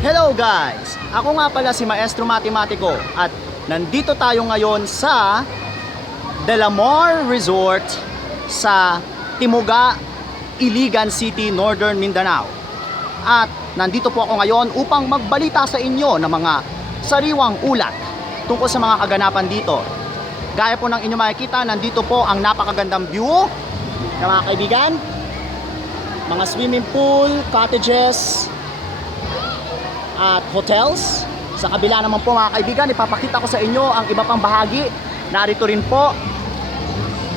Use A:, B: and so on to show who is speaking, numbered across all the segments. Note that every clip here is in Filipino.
A: Hello guys! Ako nga pala si Maestro Matematiko at nandito tayo ngayon sa Delamore Resort sa Timuga, Iligan City, Northern Mindanao. At nandito po ako ngayon upang magbalita sa inyo ng mga sariwang ulat tungkol sa mga kaganapan dito. Gaya po ng inyo makikita, nandito po ang napakagandang view ng mga kaibigan. Mga swimming pool, cottages, at hotels. Sa kabila naman po mga kaibigan, ipapakita ko sa inyo ang iba pang bahagi. Narito rin po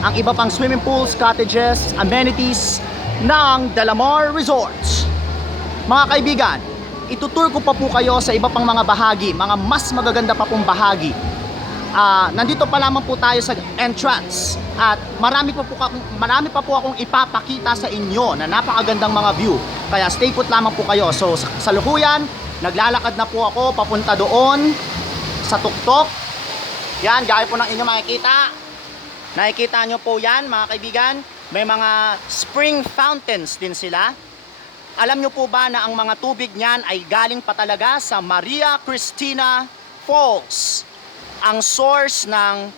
A: ang iba pang swimming pools, cottages, amenities ng Delamore Resorts. Mga kaibigan, itutur ko pa po kayo sa iba pang mga bahagi, mga mas magaganda pa pong bahagi. Ah, nandito pa lamang po tayo sa entrance at marami pa po akong, marami pa po akong ipapakita sa inyo na napakagandang mga view. Kaya stay put lamang po kayo. So sa salukuyan, naglalakad na po ako papunta doon sa tuktok. Yan, gaya po ng inyo makikita. Nakikita nyo po yan mga kaibigan. May mga spring fountains din sila. Alam nyo po ba na ang mga tubig niyan ay galing pa talaga sa Maria Cristina Falls ang source ng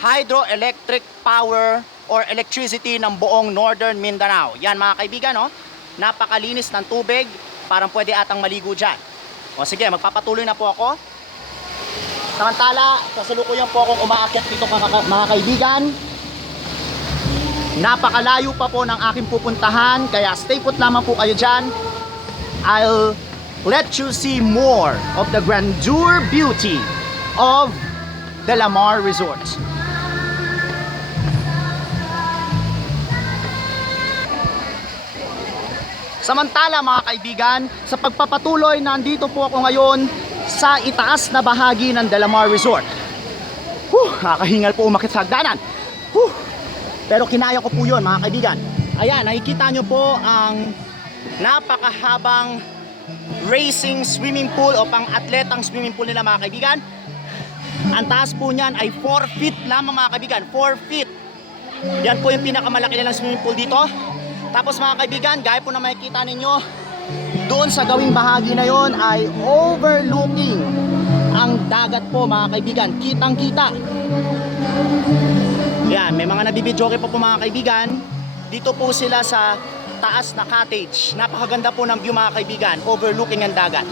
A: hydroelectric power or electricity ng buong Northern Mindanao. Yan mga kaibigan, no? napakalinis ng tubig, parang pwede atang maligo dyan. O sige, magpapatuloy na po ako. Samantala, kasalukuyan po akong umaakyat dito mga, kaibigan. Napakalayo pa po ng aking pupuntahan, kaya stay put lamang po kayo dyan. I'll let you see more of the grandeur beauty of the Lamar Resort. Samantala mga kaibigan, sa pagpapatuloy nandito po ako ngayon sa itaas na bahagi ng Delamar Resort. Huh, nakakahingal po umakit sa hagdanan. Huh, pero kinaya ko po yun mga kaibigan. Ayan, nakikita nyo po ang napakahabang racing swimming pool o pang atletang swimming pool nila mga kaibigan. Ang taas po niyan ay 4 feet lamang mga kaibigan, 4 feet. Yan po yung pinakamalaki nilang swimming pool dito. Tapos mga kaibigan, gaya po na makikita ninyo, doon sa gawing bahagi na yon ay overlooking ang dagat po mga kaibigan. Kitang kita. Yan, may mga nabibidyoke pa po mga kaibigan. Dito po sila sa taas na cottage. Napakaganda po ng view mga kaibigan, overlooking ang dagat.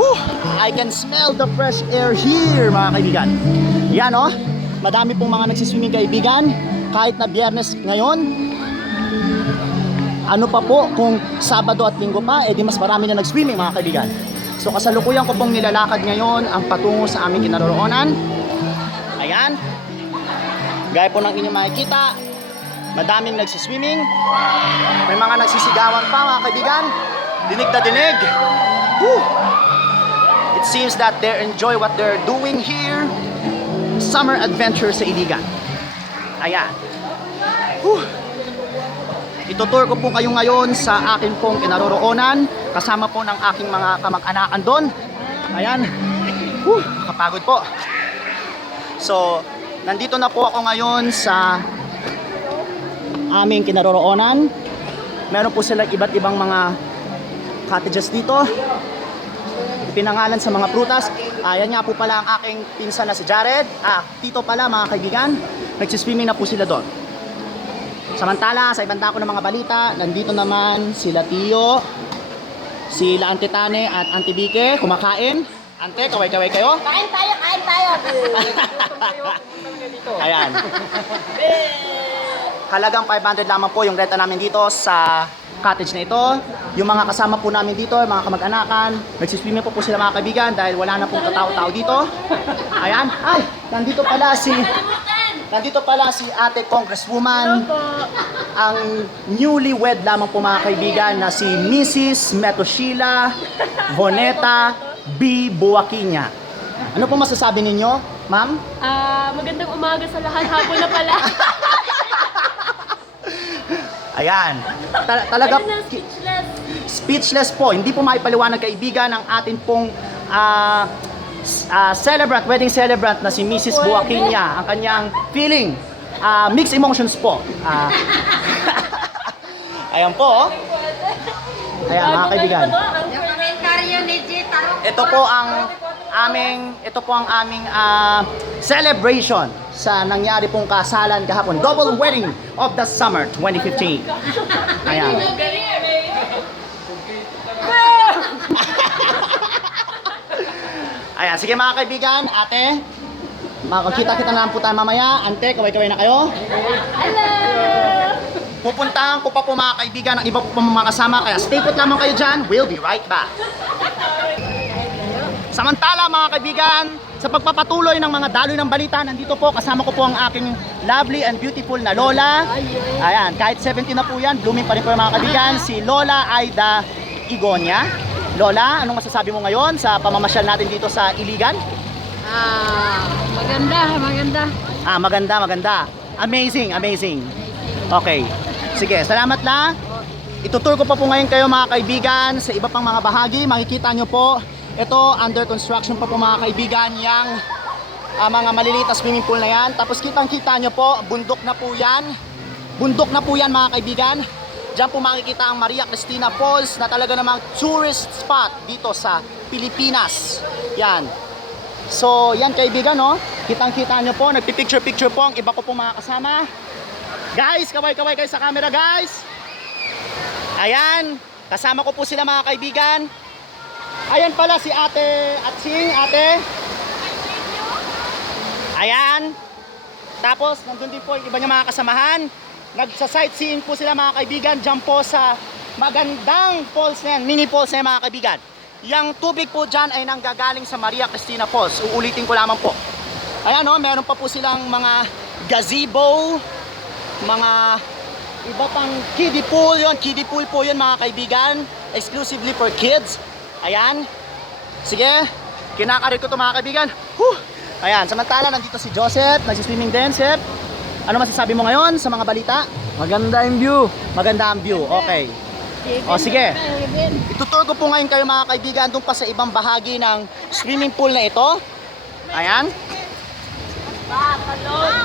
A: Whew, I can smell the fresh air here mga kaibigan. Yan oh, madami pong mga nagsiswimming kaibigan. Kahit na biyernes ngayon, ano pa po kung Sabado at Linggo pa, edi mas marami na nag-swimming mga kaibigan. So kasalukuyan ko pong nilalakad ngayon ang patungo sa aming kinaroroonan. Ayan. Gaya po ng inyong makikita, madaming nagsiswimming. May mga nagsisigawan pa mga kaibigan. Dinig na dinig. Whew. It seems that they enjoy what they're doing here. Summer adventure sa Iligan. Ayan. Whew. Itutur ko po kayo ngayon sa akin pong kinaroroonan kasama po ng aking mga kamag-anakan doon. Ayan. Whew, kapagod po. So, nandito na po ako ngayon sa aming kinaroroonan. Meron po silang iba't ibang mga cottages dito. Pinangalan sa mga prutas. Ayan nga po pala ang aking pinsan na si Jared. Ah, tito pala mga kaibigan. Nagsiswimming na po sila doon. Samantala, sa ibang dako ng mga balita, nandito naman sila Tio, sila Ante Tane at Ante Bike, kumakain. Ante, kaway-kaway kayo?
B: Kain tayo, kain tayo.
A: Ayan. Halagang 500 lamang po yung renta namin dito sa cottage na ito. Yung mga kasama po namin dito, yung mga kamag-anakan, nagsiswimming po po sila mga kaibigan dahil wala na pong katao-tao dito. Ayan. Ay, nandito pala si Nandito pala si ate congresswoman, ang newlywed lamang po mga kaibigan na si Mrs. Metoshila Voneta B. Buakinya. Ano po masasabi ninyo, ma'am?
C: Ah, magandang umaga sa lahat. Hapon na pala.
A: Ayan. Ta- talaga
C: Ano na, speechless.
A: speechless po. Hindi po maipaliwanag kaibigan ang atin pong ah, ah, celebrant, wedding celebrant na si Mrs. Buakinya. Ang kanyang feeling. ah, mixed emotions po. Ah, ayan po. oh. Ayan mga kaibigan. ito po ang aming ito po ang aming ah, celebration sa nangyari pong kasalan kahapon. Double wedding of the summer 2015. Ayan. Ayan, sige mga kaibigan, ate. Makakita kita na lang po tayo mamaya. Ante, kaway-kaway na kayo.
C: Hello!
A: Pupuntahan ko pa po mga kaibigan ang iba po po mga kasama. Kaya stay put lamang kayo dyan. We'll be right back. Samantala mga kaibigan, sa pagpapatuloy ng mga daloy ng balita, nandito po kasama ko po ang aking lovely and beautiful na Lola. Ayan, kahit 70 na po yan, blooming pa rin po yung mga kaibigan. Si Lola Aida Igonia. Lola, anong masasabi mo ngayon sa pamamasyal natin dito sa Iligan?
B: Ah, maganda, maganda.
A: Ah, maganda, maganda. Amazing, amazing. Okay. Sige, salamat na. Itutur ko pa po ngayon kayo mga kaibigan sa iba pang mga bahagi. Makikita nyo po, ito under construction pa po mga kaibigan yung ah, mga maliliit na swimming pool na yan. Tapos kitang kita nyo po, bundok na po yan. Bundok na po yan mga kaibigan. Diyan po makikita ang Maria Cristina Falls na talaga namang tourist spot dito sa Pilipinas. Yan. So, yan kaibigan, no? Kitang-kita nyo po, nagpipicture-picture po ang iba ko po mga kasama. Guys, kaway-kaway kayo sa camera, guys. Ayan, kasama ko po sila mga kaibigan. Ayan pala si Ate Atsing, Ate. Ayan. Tapos, nandun din po yung iba niya mga kasamahan. Nagsa-sightseeing po sila mga kaibigan dyan po sa magandang falls na yan, mini falls na yan mga kaibigan. Yang tubig po dyan ay nanggagaling sa Maria Cristina Falls. Uulitin ko lamang po. Ayan o, meron pa po silang mga gazebo, mga iba pang kiddie pool yon kiddie pool po yun mga kaibigan exclusively for kids ayan sige kinakarit ko to mga kaibigan Whew! ayan samantala nandito si Joseph nagsiswimming din Sep ano masasabi mo ngayon sa mga balita?
D: Maganda yung view.
A: maganda ang view okay. O sige. itutur ko po ngayon kayo mga kaibigan doon pa sa ibang bahagi ng swimming pool na ito. Ayan.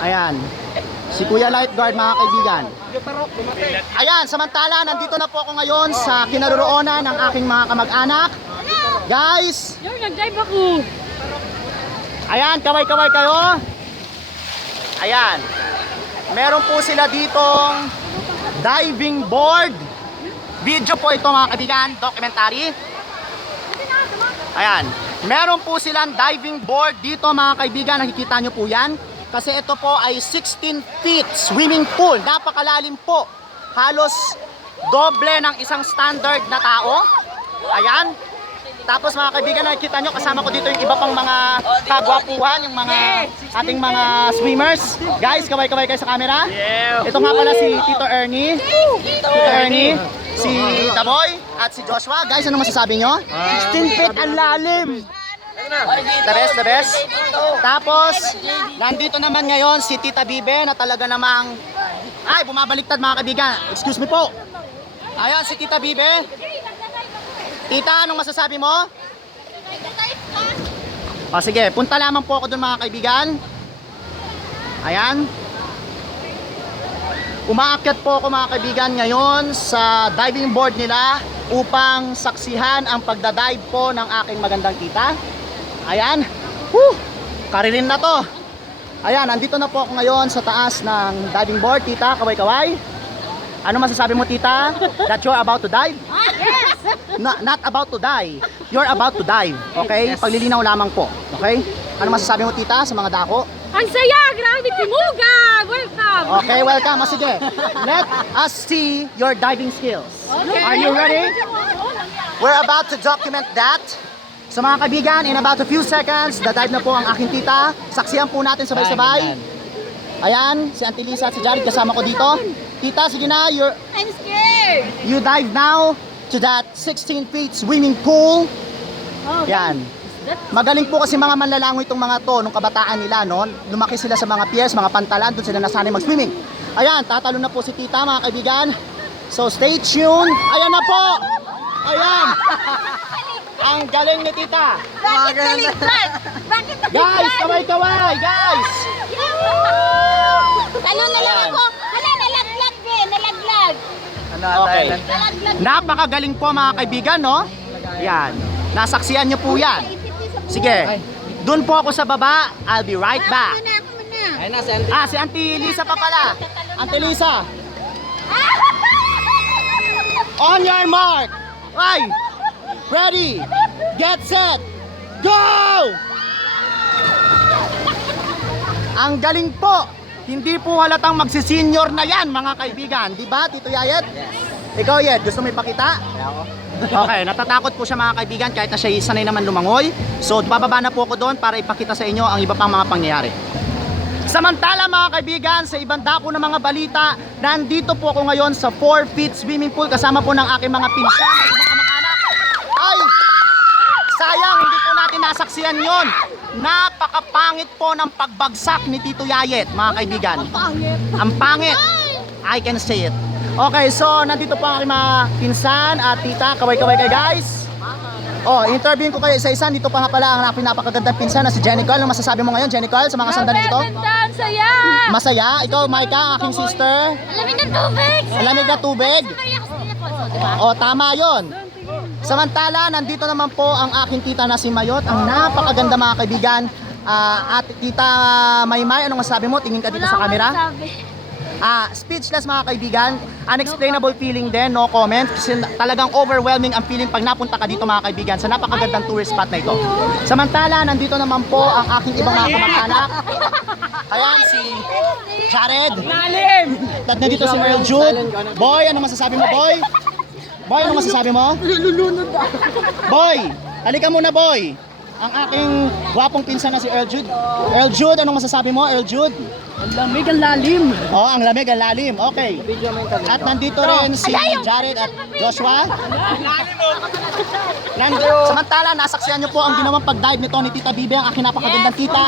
A: Ayan. Si Kuya Lifeguard mga kaibigan. Ayan, samantala, nandito na po ako ngayon sa kinaroroonan ng aking mga kamag-anak. Guys,
C: Yo, nag-dive ako.
A: ayan, kaway-kaway kayo. Ayan, meron po sila ditong diving board. Video po ito mga kaibigan, documentary. Ayan, meron po silang diving board dito mga kaibigan, nakikita nyo po yan. Kasi ito po ay 16 feet swimming pool, napakalalim po. Halos doble ng isang standard na tao. Ayan. Tapos mga kaibigan, nakikita nyo, kasama ko dito yung iba pang mga kagwapuhan, yung mga ating mga swimmers. Guys, kaway-kaway kayo sa camera. Ito nga pala si Tito Ernie. Tito Ernie, si Daboy, at si Joshua. Guys, ano masasabi nyo? 16 feet ang lalim. The best, the best. Tapos, nandito naman ngayon si Tita Bibe na talaga namang... Ay, bumabaliktad mga kaibigan. Excuse me po. Ayan, si Tita Bibe. Tita, anong masasabi mo? O sige, punta lamang po ako doon mga kaibigan. Ayan. Umaakyat po ako mga kaibigan ngayon sa diving board nila upang saksihan ang pagdadive po ng aking magandang tita. Ayan. Woo! Karilin na to. Ayan, nandito na po ako ngayon sa taas ng diving board. Tita, kaway-kaway. Ano masasabi mo, tita? That you're about to dive? Yes! not, not about to die. You're about to dive. Okay? Paglilinaw lamang po. Okay? Ano masasabi mo, tita, sa mga dako?
C: Ang saya! Grabe, Timugag! Welcome!
A: Okay, welcome. O sige. Let us see your diving skills. Are you ready? We're about to document that. Sa mga kaibigan, in about a few seconds, dadive na po ang aking tita. Saksihan po natin sabay-sabay. Ayan, si Auntie Lisa at si Jared kasama ko dito. Tita, sige na, you're,
B: I'm scared.
A: you dive now to that 16 feet swimming pool. Yan. Magaling po kasi mga manlalangoy itong mga to nung kabataan nila, no? Lumaki sila sa mga piers, mga pantalan, doon sila nasanay mag-swimming. Ayan, tatalo na po si Tita, mga kaibigan. So stay tuned. Ayan na po! Ayan! Ang galing ni Tita.
B: Bakit naligtad? Bakit
A: Guys, kaway-kaway, guys!
B: Talon na lang
A: Ayan.
B: ako. Hala, nalaglag be, nalaglag.
D: Ano,
A: Okay. Napakagaling po mga kaibigan, no? Yan. Nasaksiyan nyo po yan. Sige, doon po ako sa baba. I'll be right back.
B: Muna ako muna.
D: Ayun na, si Andy.
A: Ah, si Auntie Lisa pa pala. Auntie Lisa. On your mark. Right. Ready. Get set. Go! Ang galing po. Hindi po halatang magsisenior na yan, mga kaibigan. Di ba, Tito Yayet? Ikaw, Yet, gusto mo ipakita? Okay, natatakot po siya mga kaibigan kahit na siya sanay naman lumangoy. So, bababa na po ako doon para ipakita sa inyo ang iba pang mga pangyayari. Samantala mga kaibigan, sa ibang dako ng mga balita, nandito po ako ngayon sa 4 feet swimming pool kasama po ng aking mga pinsan at mga kamag-anak. Ay! Sayang, hindi po natin nasaksiyan yon. Napakapangit po ng pagbagsak ni Tito Yayet, mga kaibigan. Ang pangit. I can say it. Okay, so nandito po ang aking mga pinsan at tita. Kaway-kaway kayo guys. Oh, interviewin ko kayo isa-isa. Dito pa nga pala ang aking napakagandang pinsan na si Jenny Cole. Ano masasabi mo ngayon, Jenny Cole, sa mga sandali ito?
C: Ganda, ang saya!
A: Masaya. Ikaw, Maika, ang aking sister.
C: Alamig ng tubig!
A: Malamig na tubig.
C: Kaya kasi nila po, di ba?
A: O, tama yon. Samantala, nandito naman po ang aking tita na si Mayot. Ang napakaganda mga kaibigan. Ah, at tita Maymay, anong masasabi mo? Tingin ka dito sa camera. Ah, speechless mga kaibigan. Unexplainable feeling din, no comment. Kasi talagang overwhelming ang feeling pag napunta ka dito mga kaibigan sa napakagandang tourist spot na ito. Samantala, nandito naman po ang aking ibang mga kamag-anak. Ayan, si Jared. At nandito si Merle Jude. Boy, ano masasabi mo, boy? Boy, ano masasabi mo? Boy, halika muna, boy. Ang aking gwapong pinsan na si Earl Jude. Earl Jude, anong masasabi mo, Earl Jude?
D: Ang lamig, ang lalim.
A: Oo, ang lamig, ang lalim. Okay. At nandito rin si Jared at Joshua. Nand Samantala, nasaksiyan niyo po ang ginawang pag-dive nito ni Tita Bibi, ang aking napakagandang tita.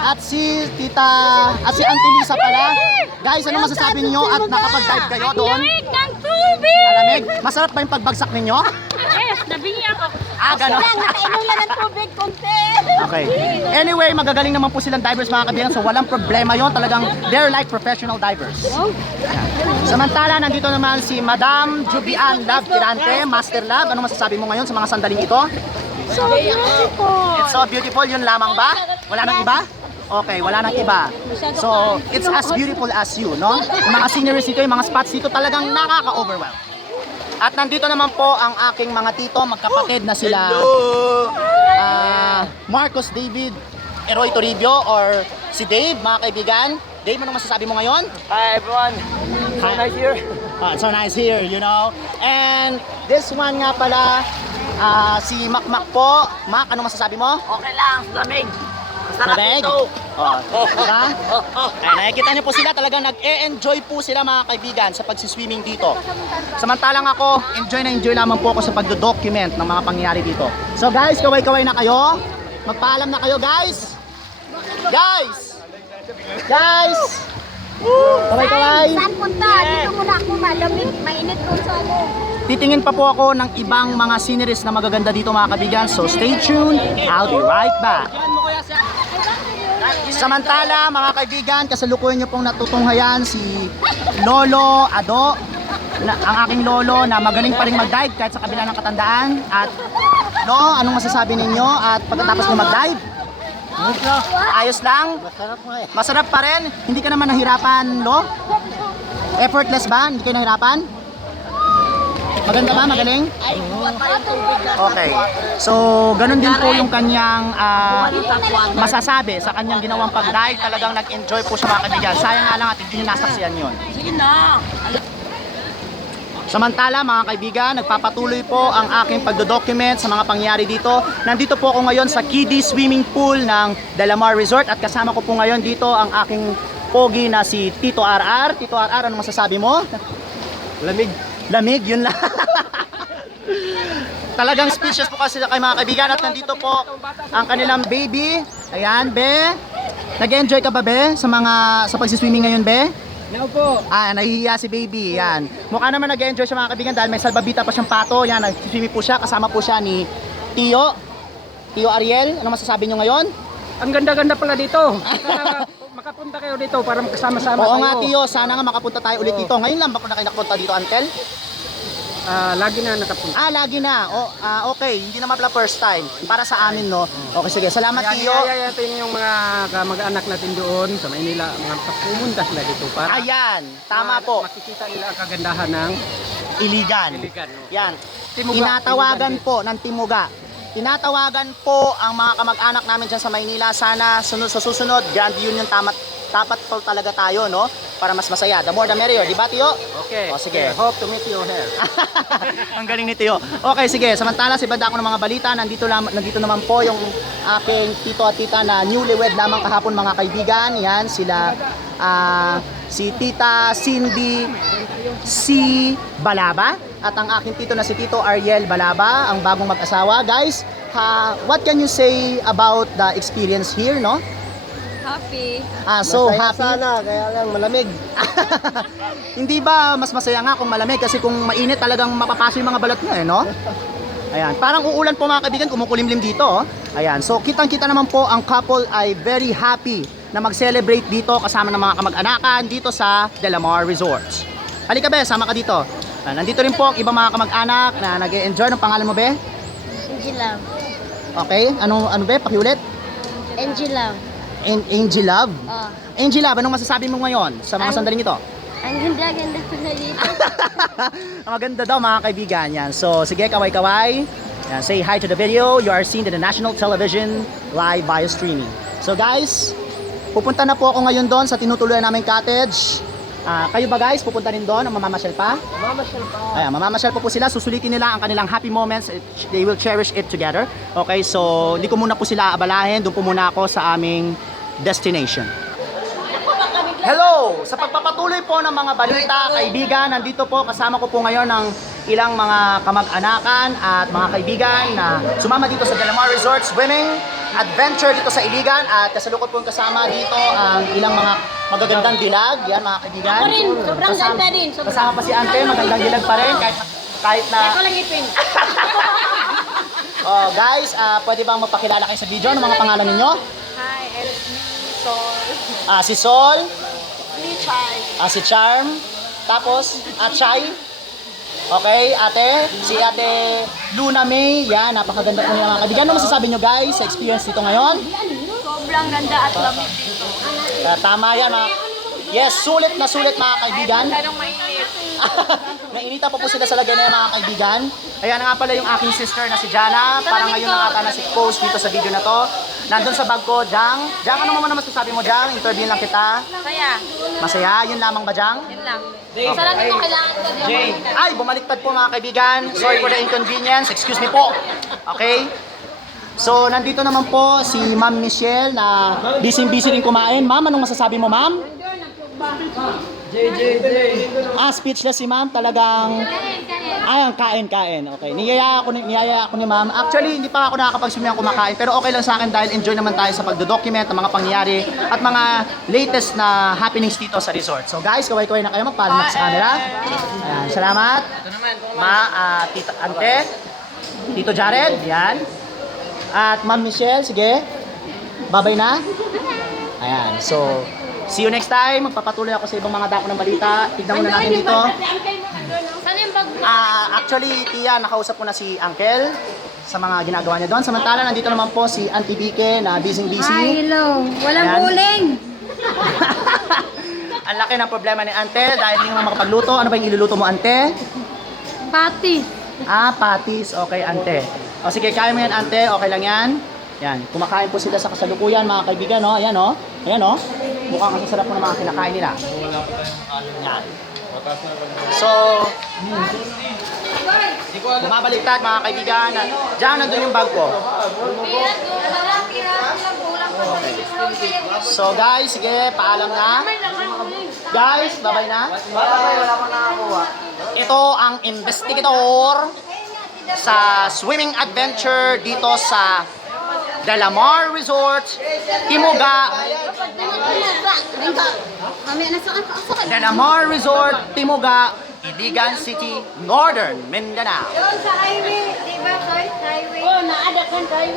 A: At si Tita, at si Auntie Lisa pala. Guys, ano masasabi niyo at nakapag-dive kayo
C: Ang
A: doon?
C: lamig ng tubig!
A: Alamig. Masarap ba yung pagbagsak ninyo?
C: Yes, nabingi ako.
A: Ah, gano'n.
B: Lang, nakainom lang ng tubig, konti.
A: Okay. Anyway, magagaling naman po silang divers mga kaibigan. So walang problema yon Talagang they're like professional divers. Samantala, nandito naman si Madam Jubian Love Tirante, Master Love. Ano masasabi mo ngayon sa mga sandaling ito?
C: So beautiful!
A: It's so beautiful, yun lamang ba? Wala nang iba? Okay, wala nang iba. So, it's as beautiful as you, no? Yung mga sceneries dito, yung mga spots dito talagang nakaka-overwhelm. At nandito naman po ang aking mga tito, magkapatid na sila ah, Marcos David Eroy Toribio or si Dave, mga kaibigan. Dave, ano masasabi mo ngayon?
D: Hi everyone. So
A: Hi.
D: nice here.
A: It's so nice here, you know. And this one nga pala, ah, si Mac po. Mac, ano masasabi mo?
D: Okay lang, lamig.
A: Sabeg? Oh, diba? Ay, nakikita niyo po sila talagang nag-e-enjoy po sila mga kaibigan sa pagsiswimming dito. Samantalang ako, enjoy na enjoy lamang po ako sa pagdo-document ng mga pangyayari dito. So guys, kaway-kaway na kayo. Magpaalam na kayo guys. Guys! Guys! Kaway-kaway!
B: Saan punta? Dito muna ako, malamig. Mainit doon sa ano.
A: Titingin pa po ako ng ibang mga sceneries na magaganda dito mga kaibigan. So stay tuned. I'll be right back. Samantala mga kaibigan, kasalukuyan nyo pong natutunghayan si Lolo Ado. Na, ang aking lolo na magaling pa rin mag-dive kahit sa kabila ng katandaan. At no, anong masasabi ninyo? At pagkatapos mo mag-dive? Ayos lang? Masarap pa rin? Hindi ka naman nahirapan, Lo? Effortless ba? Hindi kayo nahirapan? Maganda ba? Magaling? Okay. So, ganun din po yung kanyang ah, masasabi sa kanyang ginawang pag-dive. Talagang nag-enjoy po siya mga kaibigan. Sayang nga lang at hindi niya nasaksiyan yun.
D: Sige na.
A: Samantala mga kaibigan, nagpapatuloy po ang aking pagdodocument sa mga pangyayari dito. Nandito po ako ngayon sa Kiddie Swimming Pool ng Delamar Resort at kasama ko po ngayon dito ang aking pogi na si Tito RR. Tito RR, ano masasabi mo?
D: Lamig.
A: Lamig, yun lang. Talagang speechless po kasi kay mga kaibigan at nandito po ang kanilang baby. Ayan, be. Nag-enjoy ka ba, be, sa mga sa pagsiswimming ngayon, be?
D: No po.
A: Ah, nahihiya si baby. Yan. Mukha naman nag-enjoy siya mga kaibigan dahil may salbabita pa siyang pato. Yan, nag-swimming po siya. Kasama po siya ni Tio. Tio Ariel, ano masasabi niyo ngayon?
D: Ang ganda-ganda pala dito. Makapunta kayo dito para magkasama-sama
A: Oo
D: kayo.
A: nga, Tio. Sana nga makapunta tayo ulit dito. Ngayon lang ba na kayo nakapunta dito, Uncle?
D: ah, lagi na nakapunta.
A: Ah, lagi na. O, ah, okay, hindi naman pala first time. Para sa amin, no? Okay, sige. Salamat,
D: Kaya
A: Tiyo.
D: yayayatin yung mga kamag-anak natin doon sa Maynila, mga pumunta sila dito para
A: Ayan, tama
D: ma-
A: po.
D: makikita nila ang kagandahan ng
A: Iligan.
D: Iligan. no?
A: Yan.
D: Timuga.
A: Tinatawagan
D: Iligan
A: po ng Timuga. Tinatawagan po ang mga kamag-anak namin dyan sa Maynila. Sana sunod, sa susunod, Grand Union tamat, dapat po talaga tayo, no? Para mas masaya. The more the merrier. Di ba, Tiyo?
D: Okay.
A: O, sige.
D: Hope to meet you here.
A: Ang galing ni Tio. Okay, sige. Samantala, si banda ko ng mga balita. Nandito, lam- nandito naman po yung aking tito at tita na newlywed lamang kahapon mga kaibigan. Yan, sila ah, si Tita Cindy si Balaba at ang aking tito na si Tito Ariel Balaba, ang bagong mag-asawa. Guys, ha, what can you say about the experience here, no?
B: Happy.
A: Ah, so
E: Masaya
A: happy.
E: sana, kaya lang malamig.
A: Hindi ba mas masaya nga kung malamig kasi kung mainit talagang mapapasok yung mga balat niya eh, no? Ayan, parang uulan po mga kaibigan, kumukulimlim dito. Oh. Ayan, so kitang-kita naman po ang couple ay very happy na mag-celebrate dito kasama ng mga kamag-anakan dito sa Delamar Resorts. Halika be, sama ka dito. Ah, nandito rin po ang ibang mga kamag-anak na nag enjoy ng pangalan mo be?
B: Angela.
A: Okay, ano ano be? Pakiulit.
B: Angela.
A: An- Angel Love.
B: Oh.
A: Angel Love, anong masasabi mo ngayon sa mga
B: Ang-
A: sandaling ito?
B: Ang ganda-ganda ko na dito.
A: Ang maganda daw mga kaibigan yan. So sige kaway-kaway. Yan, say hi to the video. You are seen to the national television live via streaming. So guys, pupunta na po ako ngayon doon sa tinutuluyan naming cottage. Ah, kayo ba guys, pupunta rin doon? Ang mamamasyal pa?
E: Mamasyal pa.
A: Ayan, mamamasyal po po sila. Susulitin nila ang kanilang happy moments. It- They will cherish it together. Okay, so hindi ko muna po sila abalahin. Doon po muna ako sa aming destination. Hello! Sa pagpapatuloy po ng mga balita, kaibigan, nandito po kasama ko po ngayon ng ilang mga kamag-anakan at mga kaibigan na sumama dito sa Delamar Resort Swimming Adventure dito sa Iligan at kasalukot po kasama dito ang ilang mga magagandang dilag. Yan mga kaibigan.
B: Ako rin, sobrang
A: Kasama-
B: ganda din, sobrang
A: Kasama pa si Ante, magandang dilag pa rin kahit, kahit na...
B: Ako lang ipin.
A: Oh, guys, ah, pwede bang magpakilala kayo sa video? Ano mga pangalan ninyo?
B: Hi, me, Sol.
A: Ah, si Sol,
B: Me, Chai.
A: ah, si Charm, tapos at Chai. Okay, ate, si ate Luna May, yan, napakaganda po nila mga kaibigan. Ano masasabi nyo guys sa experience dito ngayon?
B: Sobrang ganda at lamig dito.
A: Ah, tama yan mga... Yes, sulit na sulit mga kaibigan.
B: Anong mainit?
A: Nainita pa po sila sa lagay na yan, mga kaibigan. Ayan na nga pala yung aking sister na si Jana. Parang ngayon na ata na si post dito sa video na to. Nandun sa bag ko, Jang. Jang, ano mo naman masasabi mo, Jang? Interview lang kita.
B: Kaya,
A: Masaya? Yun lamang ba, Jang?
B: yun lang. Isa lang ito kailangan ko.
A: Jay. Ay, bumaliktad po mga kaibigan. Sorry for the inconvenience. Excuse me po. Okay? So, nandito naman po si Ma'am Michelle na busy-busy rin kumain. Ma'am, anong masasabi mo, Ma'am? Ah, speechless si Ma'am. Talagang... Ay, ang kain, kain. Okay. Niyaya ako ni, niyaya ako ni Ma'am. Actually, hindi pa ako nakakapag-swimming kumakain. Pero okay lang sa akin dahil enjoy naman tayo sa pagdodocument ng mga pangyayari at mga latest na happenings dito sa resort. So guys, kaway-kaway na kayo. Magpaalam na sa camera. Ayan, salamat. Ma, ah, tita Ante, Tito Jared, yan. At Ma'am Michelle, sige. Babay na. Ayan, so see you next time. Magpapatuloy ako sa ibang mga dako ng balita. Tignan muna natin dito.
B: Saan yung bag?
A: Ah, actually, Tia, nakausap ko na si Uncle sa mga ginagawa niya doon. Samantala, nandito naman po si Auntie Bike na busy-busy.
B: hello. Walang
A: Ayan.
B: uling.
A: Ang laki ng problema ni Ante dahil hindi naman makapagluto. Ano ba yung iluluto mo, Ante?
B: Pati.
A: Ah, patis. Okay, Ante. O sige, kaya mo yan, Ante. Okay lang yan. Yan. Kumakain po sila sa kasalukuyan, mga kaibigan, no? Ayan, no? Ayan, no? Mukhang masasarap po ng mga kinakain nila. Yan. So, bumabaliktad, mga kaibigan. Diyan, nandun yung bag ko. So, guys, sige, paalam na. Guys, babay na.
E: Wala.
A: Ito ang investigator sa swimming adventure dito sa Delamar Resort, Timuga? Delamar Resort, Timuga, Iligan City, Northern Mindanao.
B: Doon sa highway, di ba, Soy? Highway. Oh, naada kan highway.